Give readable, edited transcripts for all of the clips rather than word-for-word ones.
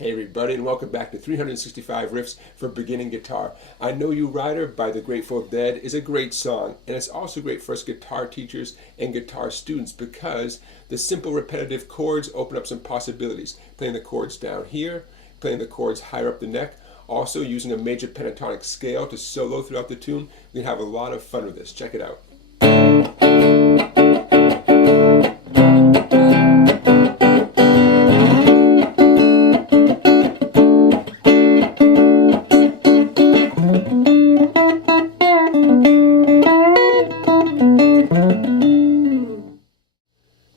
Hey everybody, and welcome back to 365 Riffs for Beginning Guitar. I Know You Rider by the Grateful Dead is a great song, and it's also great for us guitar teachers and guitar students because the simple repetitive chords open up some possibilities. Playing the chords down here, playing the chords higher up the neck, also using a major pentatonic scale to solo throughout the tune. We can have a lot of fun with this. Check it out.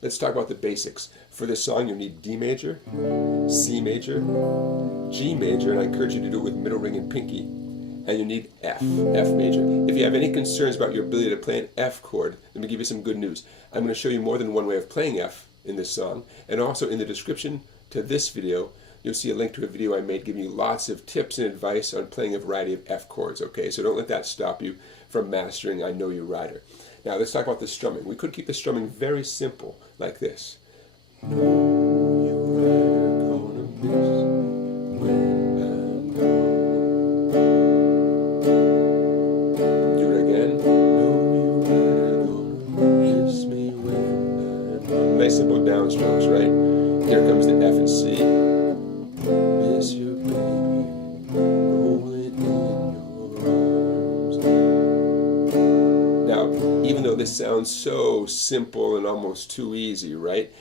Let's talk about the basics. For this song, you need D major, C major, G major, and I encourage you to do it with middle ring and pinky, and you need F major. If you have any concerns about your ability to play an F chord, let me give you some good news. I'm going to show you more than one way of playing F in this song, and also in the description to this video, you'll see a link to a video I made giving you lots of tips and advice on playing a variety of F chords, okay? So don't let that stop you from mastering I Know You Rider. Now let's talk about the strumming. We could keep the strumming very simple, like this. Know you rider gonna miss when I'm gone. Do it again. Know you rider gonna miss me when I'm gone. Nice simple downstrokes, right? Here comes the F and C. Miss your baby, rolling in your arms. Now, even though this sounds so simple and almost too easy, right?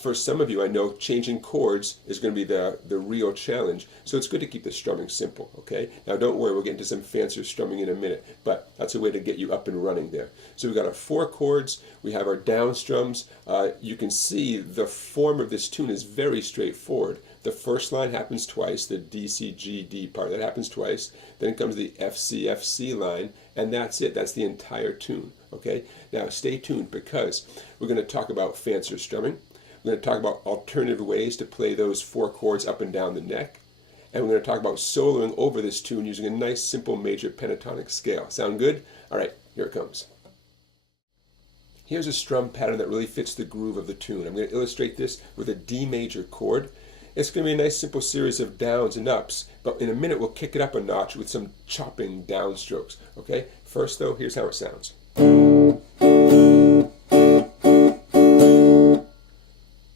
For some of you, I know changing chords is going to be the real challenge. So it's good to keep the strumming simple, okay? Now don't worry, we'll get into some fancier strumming in a minute, but that's a way to get you up and running there. So we've got our 4 chords, we have our down strums. You can see the form of this tune is very straightforward. The first line happens twice, the D, C, G, D part, that happens twice. Then comes the F, C, F, C line, and that's it. That's the entire tune, okay? Now stay tuned because we're going to talk about fancier strumming. We're going to talk about alternative ways to play those 4 chords up and down the neck. And we're going to talk about soloing over this tune using a nice simple major pentatonic scale. Sound good? All right, here it comes. Here's a strum pattern that really fits the groove of the tune. I'm going to illustrate this with a D major chord. It's going to be a nice simple series of downs and ups, but in a minute we'll kick it up a notch with some chopping downstrokes. Okay? First though, here's how it sounds.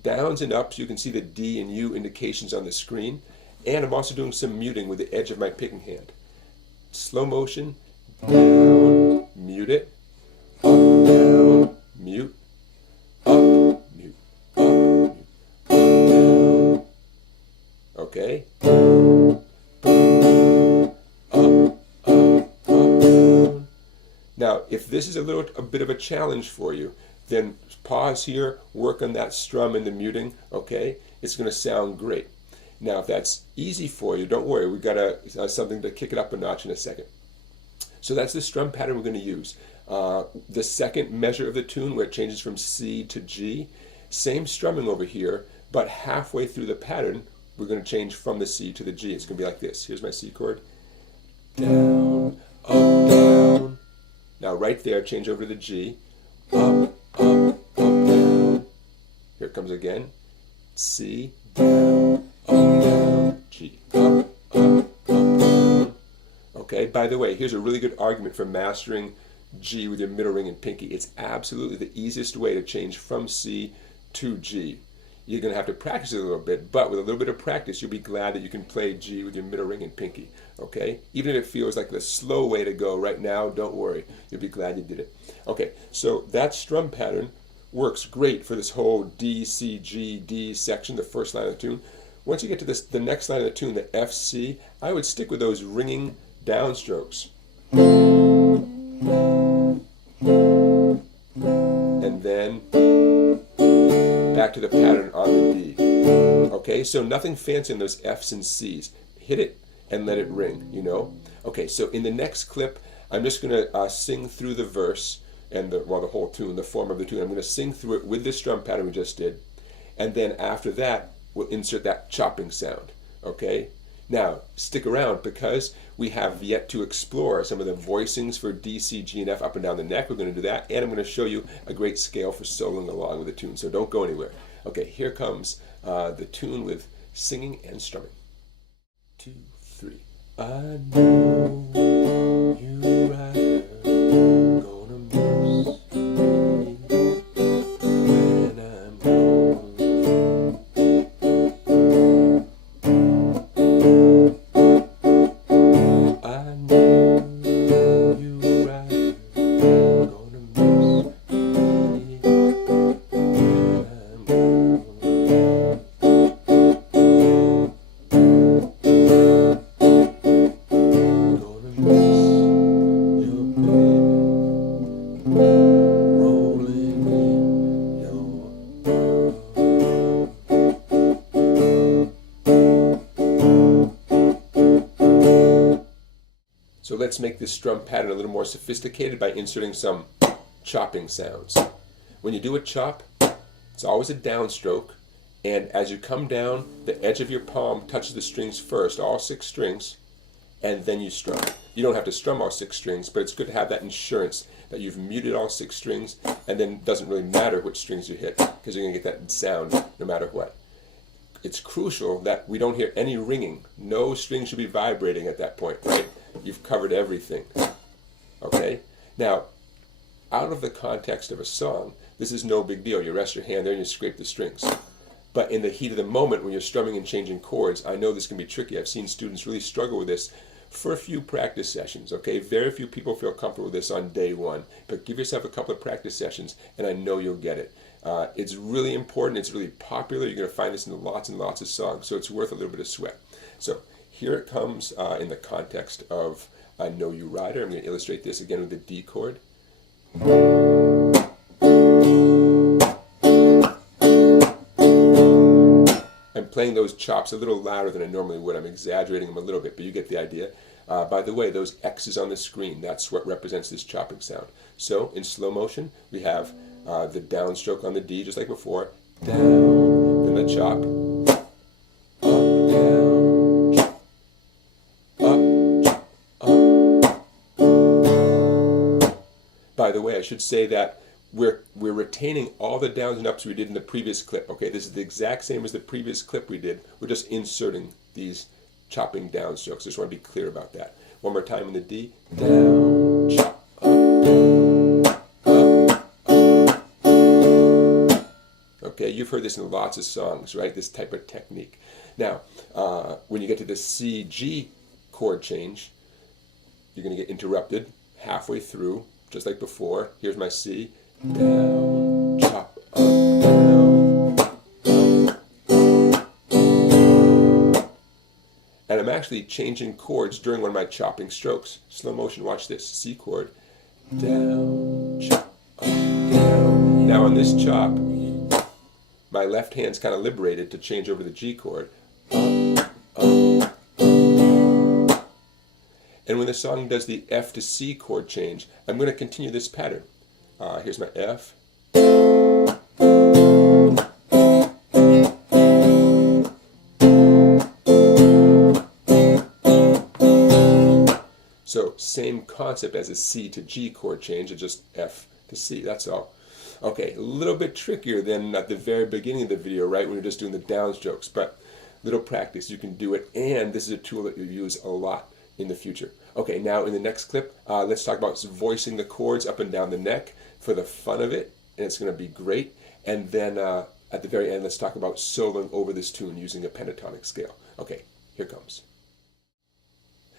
Downs and ups, you can see the D and U indications on the screen, and I'm also doing some muting with the edge of my picking hand. Slow motion, down, mute it, up, down, mute, up, mute, up, mute, up, down. Okay? Up, down. Now, if this is a bit of a challenge for you, then pause here, work on that strum and the muting, okay? It's going to sound great. Now, if that's easy for you, don't worry. We've got something to kick it up a notch in a second. So that's the strum pattern we're going to use. The second measure of the tune, where it changes from C to G, same strumming over here, but halfway through the pattern, we're going to change from the C to the G. It's going to be like this. Here's my C chord. Down, up, down. Now, right there, change over to the G. Up, up, down. Here it comes again. C, down, up, down, G, up, down. Okay, by the way, here's a really good argument for mastering G with your middle ring and pinky. It's absolutely the easiest way to change from C to G. You're going to have to practice it a little bit, but with a little bit of practice, you'll be glad that you can play G with your middle ring and pinky. Okay? Even if it feels like the slow way to go right now, don't worry. You'll be glad you did it. Okay, so that strum pattern works great for this whole D, C, G, D section, the first line of the tune. Once you get to the next line of the tune, the F, C, I would stick with those ringing downstrokes. And then back to the pattern on the D. Okay, so nothing fancy in those F's and C's. Hit it and let it ring, you know? Okay, so in the next clip, I'm just going to sing through the verse and the whole tune, the form of the tune. I'm going to sing through it with the strum pattern we just did. And then after that, we'll insert that chopping sound, okay? Now, stick around because we have yet to explore some of the voicings for D, C, G, and F up and down the neck. We're going to do that, and I'm going to show you a great scale for soloing along with the tune, so don't go anywhere. Okay, here comes the tune with singing and strumming. 2, 3. I know you right gonna miss me when I'm gone. I know you right gonna miss me when I'm gone. So let's make this strum pattern a little more sophisticated by inserting some chopping sounds. When you do a chop, it's always a downstroke, and as you come down, the edge of your palm touches the strings first, all 6 strings, and then you strum. You don't have to strum all 6 strings, but it's good to have that insurance that you've muted all 6 strings, and then it doesn't really matter which strings you hit, because you're going to get that sound no matter what. It's crucial that we don't hear any ringing. No string should be vibrating at that point, right? You've covered everything. Okay? Now, out of the context of a song, this is no big deal. You rest your hand there and you scrape the strings. But in the heat of the moment when you're strumming and changing chords, I know this can be tricky. I've seen students really struggle with this for a few practice sessions, okay? Very few people feel comfortable with this on day one, but give yourself a couple of practice sessions and I know you'll get it. It's really important, it's really popular. You're going to find this in lots and lots of songs, so it's worth a little bit of sweat. So here it comes in the context of I Know You Rider. I'm going to illustrate this again with the D chord. I'm playing those chops a little louder than I normally would. I'm exaggerating them a little bit, but you get the idea. By the way, those X's on the screen, that's what represents this chopping sound. So in slow motion, we have the downstroke on the D, just like before, down, then the chop, up, down, chop, up, up. By the way, I should say that we're retaining all the downs and ups we did in the previous clip. Okay, this is the exact same as the previous clip we did. We're just inserting these chopping downstrokes. Just want to be clear about that. One more time in the D, down, chop, up, down, up, up. Okay, you've heard this in lots of songs, right? This type of technique. Now, when you get to the C-G chord change, you're going to get interrupted halfway through, just like before. Here's my C. Down, chop, up, down, up. And I'm actually changing chords during one of my chopping strokes. Slow motion, watch this. C chord. Down, chop, up, down. Now on this chop, my left hand's kind of liberated to change over the G chord. Up, up, up. And when the song does the F to C chord change, I'm going to continue this pattern. Here's my F. So same concept as a C to G chord change, it's just F to C, that's all. Okay, a little bit trickier than at the very beginning of the video, right, when you're just doing the downstrokes, but little practice, you can do it, and this is a tool that you use a lot in the future. Okay, now in the next clip, let's talk about voicing the chords up and down the neck for the fun of it, and it's going to be great. And then at the very end, let's talk about soloing over this tune using a pentatonic scale. Okay, here comes.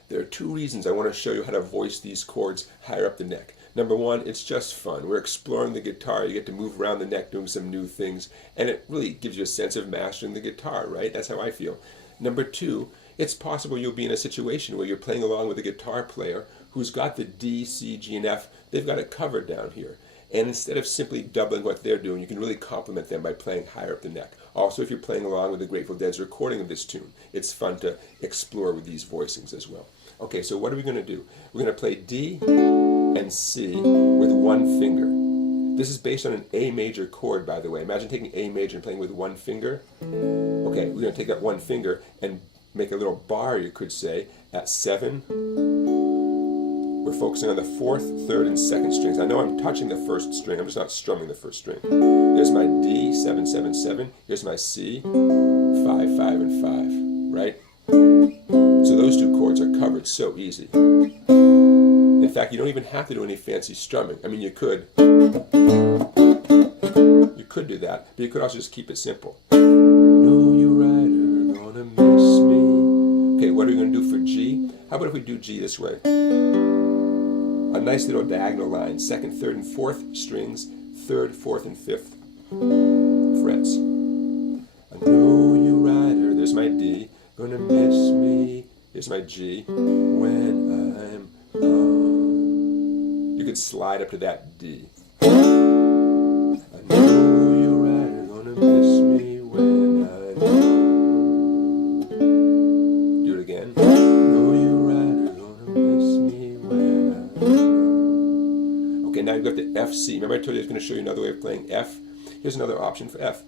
There are 2 reasons I want to show you how to voice these chords higher up the neck. Number 1, it's just fun. We're exploring the guitar. You get to move around the neck doing some new things, and it really gives you a sense of mastering the guitar, right? That's how I feel. Number 2, it's possible you'll be in a situation where you're playing along with a guitar player who's got the D, C, G, and F. They've got it covered down here. And instead of simply doubling what they're doing, you can really complement them by playing higher up the neck. Also, if you're playing along with the Grateful Dead's recording of this tune, it's fun to explore with these voicings as well. Okay, so what are we going to do? We're going to play D and C with one finger. This is based on an A major chord, by the way. Imagine taking A major and playing with one finger. Okay, we're going to take that one finger and make a little bar, you could say, at 7. We're focusing on the 4th, 3rd, and 2nd strings. I know I'm touching the 1st string. I'm just not strumming the 1st string. There's my D, 7, 7, 7. Here's my C, 5, 5, and 5, right? So those two chords are covered so easy. In fact, you don't even have to do any fancy strumming. I mean, you could do that, but you could also just keep it simple. Know you rider gonna miss me. Okay, what are we going to do for G? How about if we do G this way? A nice little diagonal line, 2nd, 3rd, and 4th strings, 3rd, 4th, and 5th frets. I know you rider, there's my D, gonna miss me, here's my G, when I'm gone. You could slide up to that D. I know you rider, gonna miss me when I'm gone. Do it again. Know you rider, gonna miss me when I'm gone. Okay, now you've got the F, C. Remember I told you I was going to show you another way of playing F? Here's another option for F.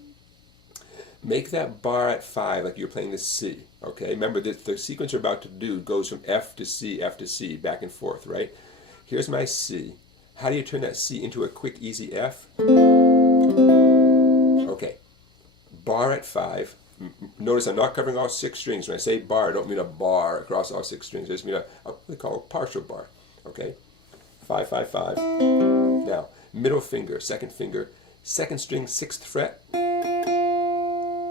Make that bar at 5 like you're playing the C, okay? Remember that the sequence you're about to do goes from F to C, back and forth, right? Here's my C. How do you turn that C into a quick, easy F? Okay, bar at 5. Notice I'm not covering all 6 strings. When I say bar, I don't mean a bar across all 6 strings. I just mean what they call a partial bar, okay? 5, 5, 5. Now, middle finger, 2nd finger, 2nd string, 6th fret.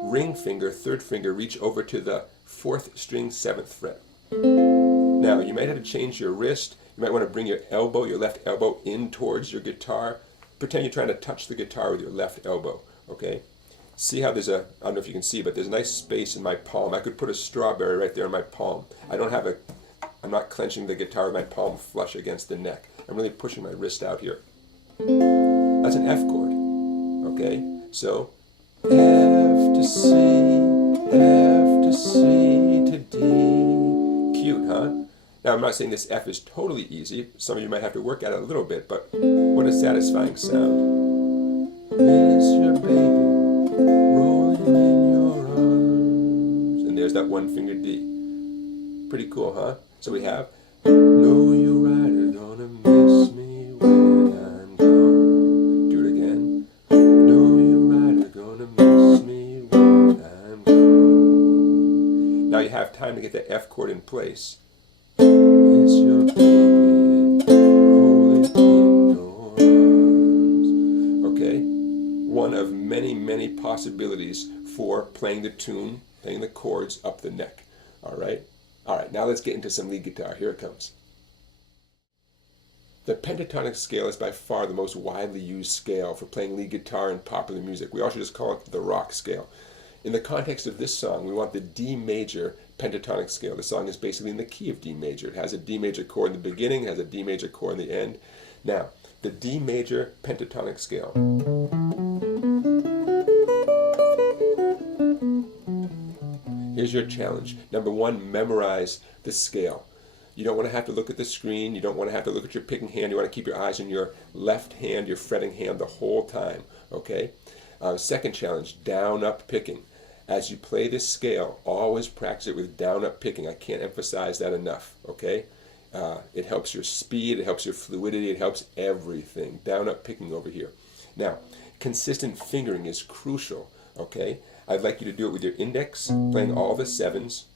Ring finger, 3rd finger, reach over to the 4th string, 7th fret. Now, you might have to change your wrist. You might want to bring your elbow, your left elbow, in towards your guitar. Pretend you're trying to touch the guitar with your left elbow, okay? See how there's I don't know if you can see, but there's a nice space in my palm. I could put a strawberry right there in my palm. I'm not clenching the guitar with my palm flush against the neck. I'm really pushing my wrist out here. That's an F chord, okay? So, F to C, F to C to D. Cute, huh? Now, I'm not saying this F is totally easy. Some of you might have to work at it a little bit, but what a satisfying sound. Miss your baby, rolling in your arms. And there's that 1 finger D. Pretty cool, huh? So we have, know you rider, gonna miss me when I'm gone. Do it again. Know you rider, gonna miss me when I'm gone. Now you have time to get the F chord in place. Miss your baby, rolling in your arms. Okay? One of many, many possibilities for playing the tune, playing the chords up the neck. All right? All right, now let's get into some lead guitar. Here it comes. The pentatonic scale is by far the most widely used scale for playing lead guitar in popular music. We also just call it the rock scale. In the context of this song, we want the D major pentatonic scale. The song is basically in the key of D major. It has a D major chord in the beginning, has a D major chord in the end. Now, the D major pentatonic scale. Here's your challenge. Number 1, memorize the scale. You don't want to have to look at the screen. You don't want to have to look at your picking hand. You want to keep your eyes on your left hand, your fretting hand the whole time, okay? Second challenge, down-up picking. As you play this scale, always practice it with down-up picking. I can't emphasize that enough, okay? It helps your speed, it helps your fluidity, it helps everything. Down-up picking over here. Now, consistent fingering is crucial, okay? I'd like you to do it with your index, playing all the 7s,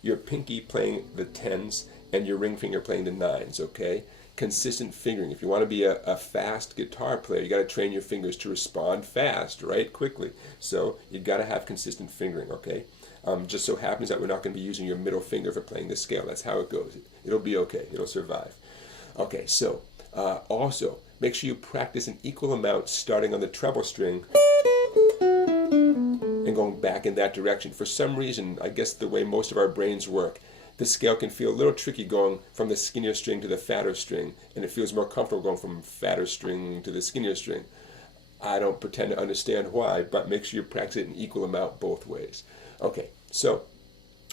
your pinky playing the 10s, and your ring finger playing the 9s, okay? Consistent fingering. If you want to be a fast guitar player, you got to train your fingers to respond fast, right? Quickly. So you got to have consistent fingering, okay? Just so happens that we're not going to be using your middle finger for playing this scale. That's how it goes. It'll be okay. It'll survive. Okay, so also, make sure you practice an equal amount starting on the treble string and going back in that direction. For some reason, I guess the way most of our brains work, the scale can feel a little tricky going from the skinnier string to the fatter string, and it feels more comfortable going from fatter string to the skinnier string. I don't pretend to understand why, but make sure you practice it in equal amount both ways. Okay, so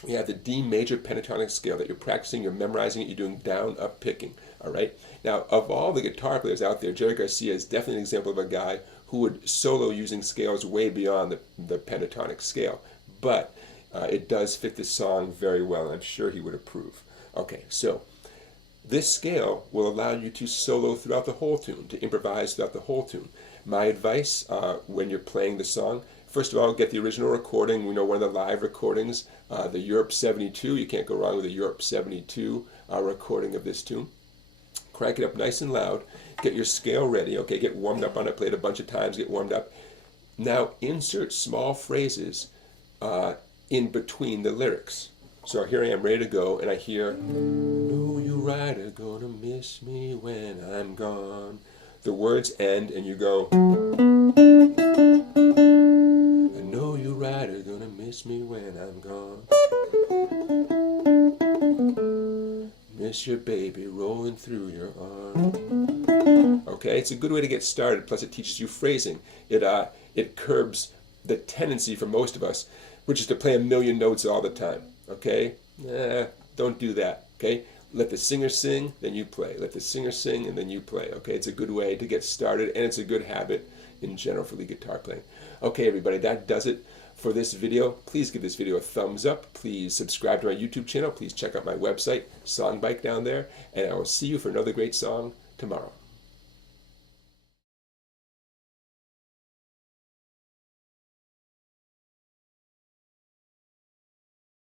we have the D major pentatonic scale that you're practicing, you're memorizing it, you're doing down-up picking, all right? Now, of all the guitar players out there, Jerry Garcia is definitely an example of a guy who would solo using scales way beyond the pentatonic scale, but it does fit the song very well, and I'm sure he would approve. Okay, so this scale will allow you to solo throughout the whole tune, to improvise throughout the whole tune. My advice when you're playing the song, First of all, get the original recording. We know one of the live recordings, the Europe 72. You can't go wrong with a Europe 72 recording of this tune. Crank it up nice and loud. Get your scale ready. Okay, get warmed up on it. Play it a bunch of times. Get warmed up. Now insert small phrases in between the lyrics. So here I am ready to go, and I hear, "Know you right are gonna miss me when I'm gone." The words end, and you go, "I know you right are gonna miss me when I'm gone. Miss your baby rolling through your arm." Okay, it's a good way to get started. Plus, it teaches you phrasing. It curbs the tendency for most of us, which is to play a million notes all the time. Okay, don't do that. Okay, let the singer sing, then you play. Let the singer sing, and then you play. Okay, it's a good way to get started, and it's a good habit in general for lead guitar playing. Okay, everybody, that does it for this video. Please give this video a thumbs up. Please subscribe to my YouTube channel. Please check out my website, Songbike, down there, and I will see you for another great song tomorrow.